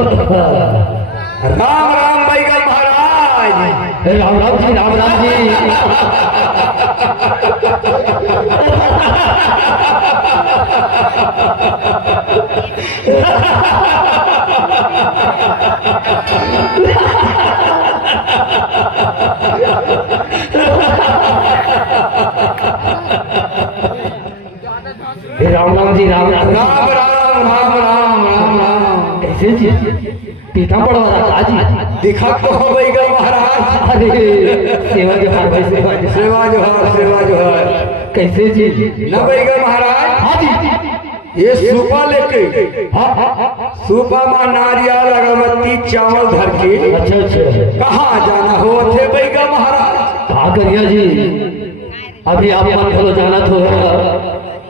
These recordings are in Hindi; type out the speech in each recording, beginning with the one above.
राम राम बैगम महाराज। राम राम जी, राम राम जी। राम राम जी, राम राम राम राम राम राम राम राम। कैसे जी? पीठा पड़वा रहा जी। दिखा तो हो बैगम महाराज। अरे सेवा जोहार भाई, सेवा जोहार। सेवा जोहार, सेवा जोहार। कैसे जी? न बैगम महाराज, हाँ जी। ये सूपा लेके, हाँ सूपा में नारियल अगरबत्ती चावल धर के अच्छा अच्छा। कहाँ जाना हो थे बैगम महाराज? कहा करिया जी, अभी आप मन खोलो जाना तो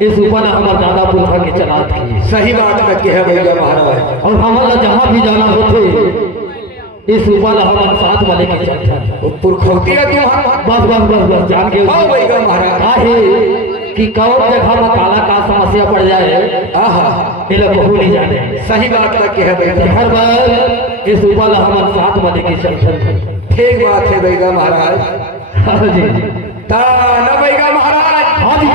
इस ऊपर हमारे दादा पुरखा के चला थी। सही बात करके है बैगम महाराज। और हमारा जहाँ भी जाना होते इस ऊपर हमारे साथ वाले के चलता। पुरखौती है तुम्हारा। बस बस बस बस जान के हाँ बैगम महाराज। आहे कि कौन जगह में काला का समस्या पड़ जाए, आहा, ये लोग बहु नहीं जाने। सही बात करके है बैगम। हर बार इस ऊपर हमारे साथ वाले के चलता। ठीक बात है बैगम महाराज। हाँ जी। ता न बैगम महाराज। हाँ जी।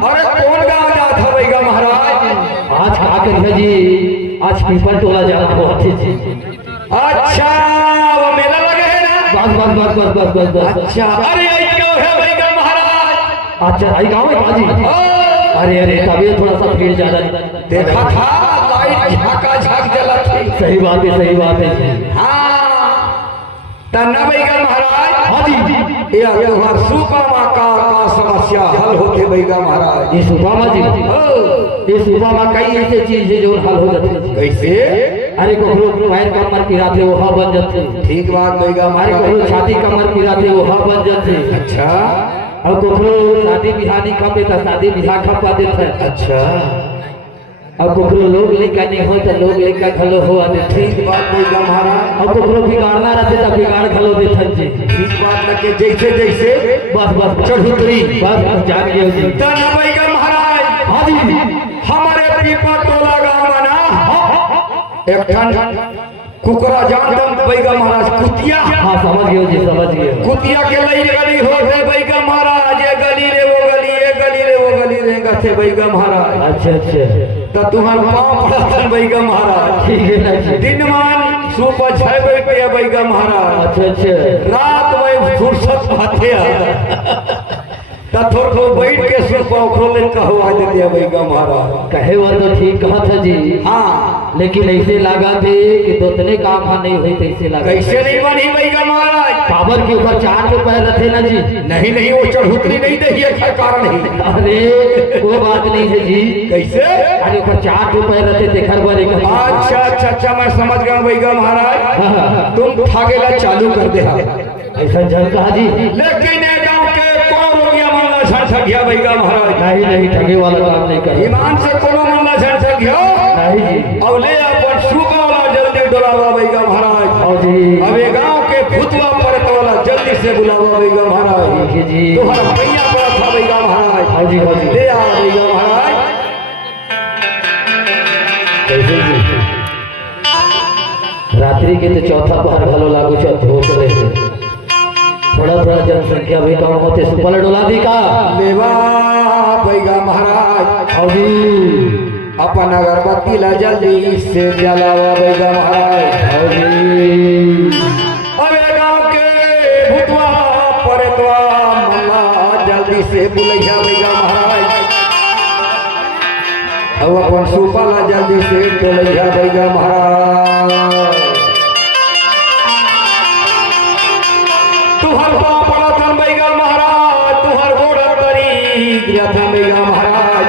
अरे कौन गाँव जात है बैगम महाराज? आज क्या करिए जी, आज पीपल टोला जाना हो अच्छे जी। अच्छा, वो मेला लगे है ना? बस बस बस बस बस बस बस। अच्छा, अरे ये क्यों है बैगम महाराज? अच्छा आई गाँव में बाजी। अरे अरे तभी थोड़ा सा भीड़ ज्यादा देखा था लाइट झाका झाक जला थी। सही बात है, सही बात है जी। हाँ, तना बैगम महाराज। हाँ जी। ये तुम्हार सुपमा का समस्या हल होते बैगम महाराज। ये सुबामा जी, ये सुबामा कई ऐसे चीज है जो हल हो जाती है। कैसे? अरे कोहरो पैर कमर पिराते वो हाँ बन जाते। ठीक बात बैगम अरे महाराज। कोहरो छाती कमर पिराते वो हाँ बन जाते। अच्छा और कोहरो शादी बिहानी खा देता, शादी बिहार खपा देता। अच्छा, अब कोकरो लोग लेकर नहीं हो तो लोग लेकर खलो हो आते। ठीक बात बैगम महाराज। अब कोकरो बिगाड़ना रहते तो बिगाड़ खलो देते जी। ठीक बात लगे जैसे जैसे बस बस चढ़ुतरी। बस बस जान गए जी। तना बैगम महाराज। हाँ जी। हमारे पीपा टोला गाँव में ना एक ठन कुकरा जानतम बैगम महाराज, कुतिया। हाँ समझ गए जी, समझ गए। कुतिया के लई गली होते बैगम महाराज। ये गली रे वो गली, ये गली रे वो गली रे गथे बैगम महाराज। अच्छा अच्छा, तो तुम्हार पाँव पड़तन बैगम महाराज। ठीक है ना जी। दिन मान सुबह 6 बजे बैगम महाराज। अच्छा अच्छा। रात में फुर्सत हाथे थोड़ो बैठ के सुबह खोले कहवा देते बैगम महाराज। कहे वो तो ठीक कहा था जी। हाँ, लेकिन ऐसे लगा थे कि दोतने काम नहीं हुई तो ऐसे लगा। कैसे नहीं बनी बैगम महाराज? पावर के ऊपर 4 जो पैर रखे ना जी। नहीं नहीं, वो चढ़ुतरी नहीं दही है कारण नहीं। अरे वो बात नहीं है जी। कैसे? अरे ऊपर 4 जो पैर रहते थे घर बड़े। अच्छा अच्छा अच्छा, मैं समझ गया बैगम महाराज। तुम ठागेला चालू कर दे। ऐसा जल कहा जी। लेकिन गाँव के कौन रोगिया मामला झन ठगिया बैगम महाराज? नहीं नहीं, ठगे वाला काम नहीं कर। ईमान से कोनो मामला झन ठगियो नहीं जी। अब ले अपन सुबह वाला जल्दी डोलावा बैगम महाराज। और जी अब ये गाँव के फुतवा पर वाला जल्दी से बुलावा बैगम महाराज। ठीक है जी। तुम्हारा भैया बड़ा था बैगम महाराज। हाँ जी हाँ जी। ले आ बैगम महाराज। कैसे जी? रात्रि के तो चौथा पहर भलो लागू चौथ हो रहे। थोड़ा थोड़ा जनसंख्या भी कम होते सुपल डोला दी का लेवा बैगम महाराज। और जी अपन अगरबत्ती ला जल्दी से जलावा बैगम महाराज। और जी अरे गाँव के भूतवा परतवा मल्ला जल्दी से बुलैया बैगम महाराज। अब अपन सुपा ला जल्दी से टोलैया बैगम महाराज। तुहर पाँव पड़तन बैगम महाराज, तुहर गोड़ तरी गिरतन बैगम महाराज।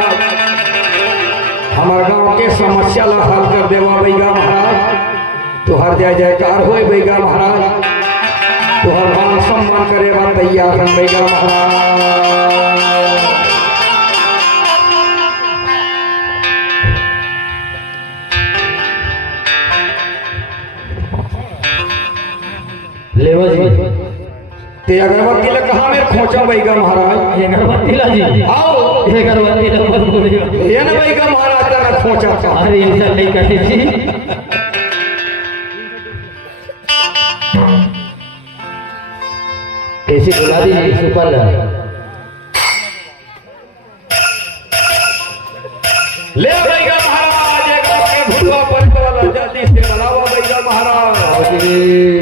हमार गाँव के समस्या ला हल कर देवा बैगम महाराज। तुहर जय जयकार होए बैगम महाराज। तुहर मान सम्मान करे बा तैयार हन बैगम महाराज। लेवा जी। ते अगरबत्ती ला कहाँ में खोचा बैगम महाराज? ये अगरबत्ती ला जी। आओ ये अगरबत्ती ला मत बोलिए। ये ना बैगम महाराज तेरा खोचा था। अरे ऐसा नहीं करते जी। इसे बुला दीजिए सुपल ले बैगा महाराज एक के भुलवा पर वाला जल्दी से बुलावा बैगा महाराज।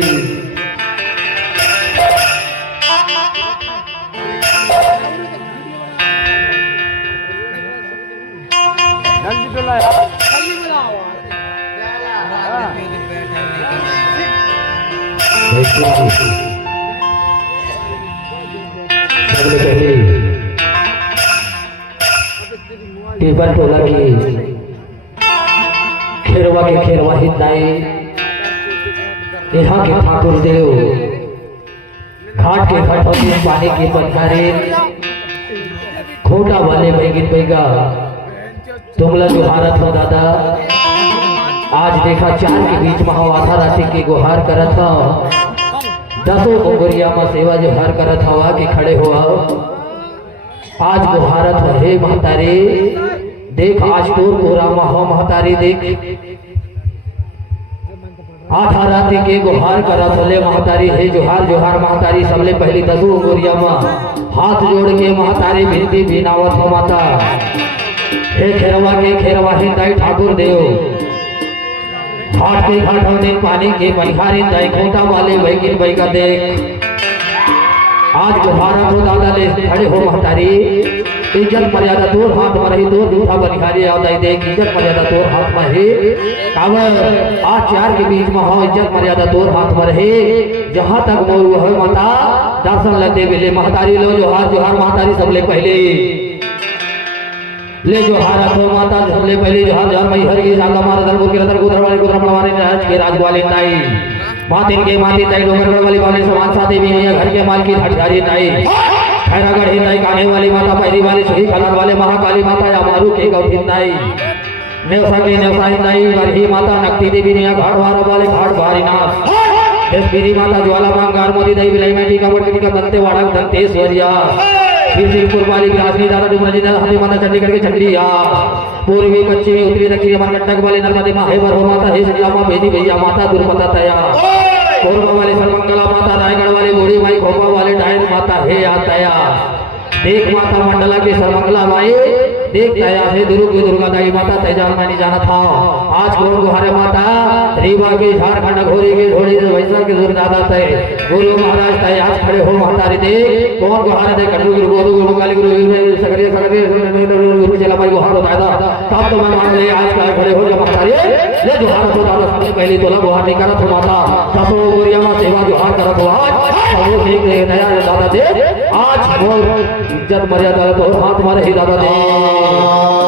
टेबल टोला की खेरवा के खेरवा हिताई यहाँ के ठाकुर देव घाट के घाटों पानी के पथारे खोटा वाले बैगिन बैगा तुमला जो भारत हो दादा आज देखा चार के बीच महावाथा राशि के गुहार करत था दसों गोगरिया में सेवा जो हर करत हवा के खड़े हुआ आज गुहारत हे महतारी देख आज तोर पूरा महो महतारी देख आधा राति के गुहार करत हले महतारी हे जोहार जोहार महतारी सबले पहली दसों गोरिया में हाथ जोड़ के महतारी विनती बिनावत हो माता हे खेरवा के खेरवा हिंदाई ठाकुर देव घाट के घाटों दिन पानी के बनिहारी दाई खोटा वाले बैगिन बैगा देख आज गुहारा हो दादा ले खड़े हो महतारी इज्जत मर्यादा तोर हाथ में रही तोर दूठा बनिहारी आदाई देख इज्जत मर्यादा तोर हाथ में है कावर आज चार के बीच में हो इज्जत मर्यादा तोर हाथ में रहे जहाँ तक मोर वह माता दर्शन लेते मिले महतारी लो जोहार महतारी सबले पहले ले जो हारा तो माता सबले पहले जो हार मई हर की सागा मारा दरबार के अंदर गुदर वाले राज के राज वाले नाई मातिन के माती ताई डोंगरगढ़ वाली वाले समान साथे भी है घर के माल की हटियारी नाई खैरागढ़ हिंदाई कान्हे वाली माता पैरी वाली सही खलार वाले महाकाली माता या मारू के गौठी नाई नेवसा के नेवसा हिंदाई वरही माता नक्ति देवी ने घाट वारा वाले घाट भारी नाथ देशगिरी माता ज्वाला मांगार मोदी देवी विलय में टीका बटकी का दंते वाड़ा दंतेश्वरिया सिंहपुर वाली विलासनी दादा डुमरा जी दादा हरी माता चंडीगढ़ के चंडिया पूर्वी पश्चिमी उत्तरी दक्षिणी अमरकंटक वाले नर्मदे माँ हेबर हो माता हे सजिया माँ बेदी भैया माता दुर्पता तया कोरबा वाले सर्वमंगला माता रायगढ़ वाले बूढ़ी माई खोपा वाले डायन माता हे आतया देख माता मंडला के सर्वमंगला माई देख तया हे दुर्गा दाई माता तेजान मानी जाना था आज कौन गुहारे माता रीवा के झारखंड घोरी के घोड़ी से वैसा के दूर दादा तय गुरु महाराज तय आज खड़े हो महतारी दे कौन गुहारे दे कटु गुरु गोरु गुरु काली गुरु सकरिया गुरु चला भाई गुहार होता था तब तो मैं मान ले आज का खड़े हो जा महतारी ले गुहार हो दादा सबसे पहले तोला गुहार नहीं करत हो माता सबो गोरिया में सेवा गुहार करत हो आज सबो देख ले दया दादा दे आज मोर इज्जत मर्यादा तो हाथ मारे ही दादा दे